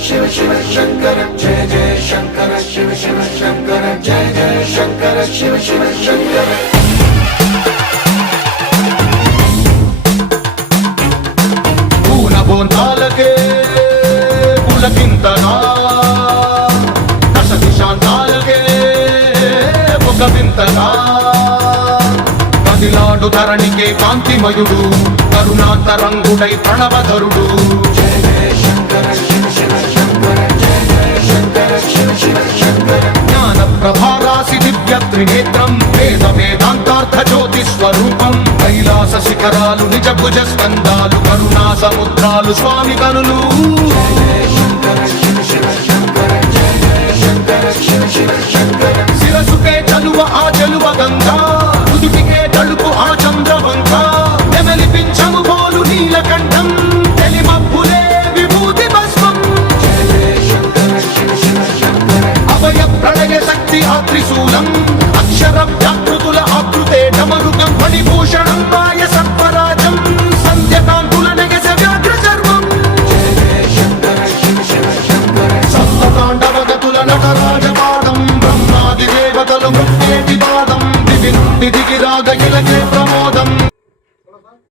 शिव शिव शंकर जय जय शंकर शिव शिव शंकर जय जय शंकर शिव शिव शंकर పూనబోంతాలకే పులకింతగా దశ దిశాంతాలకే ఒక వింతగా కదిలాడు ధరణికే కాంతిమయుడు కరుణాంతరంగుడై ప్రణవధరుడు जय जय शंकर शिव शिव शंकर जय जय शंकर शिव शिव शंकर జ్ఞాన ప్రభారాసి దివ్య త్రినేత్రం వేద వేదాంతార్థ జ్యోతి స్వరూపం కైలాస శిఖరాలు నిజ భుజ స్కందాలు కరుణా సముద్రాలు స్వామి కనులు जय जय शंकर शिव शिव शंकर जय जय शंकर शिव शिव शंकर శిరసుకే చలువ ఆ చలువ గంగా ఉదుటికే తడుపు ఆ చంద్రవంక నెమలిపించము పోలు నీలకంఠం తెలిమబ్బులే విభూతి భస్మం जय जय शंकर शिव शिव शंकर అభయ ప్రళయ శక్తి ఆ త్రిశూలం అక్షర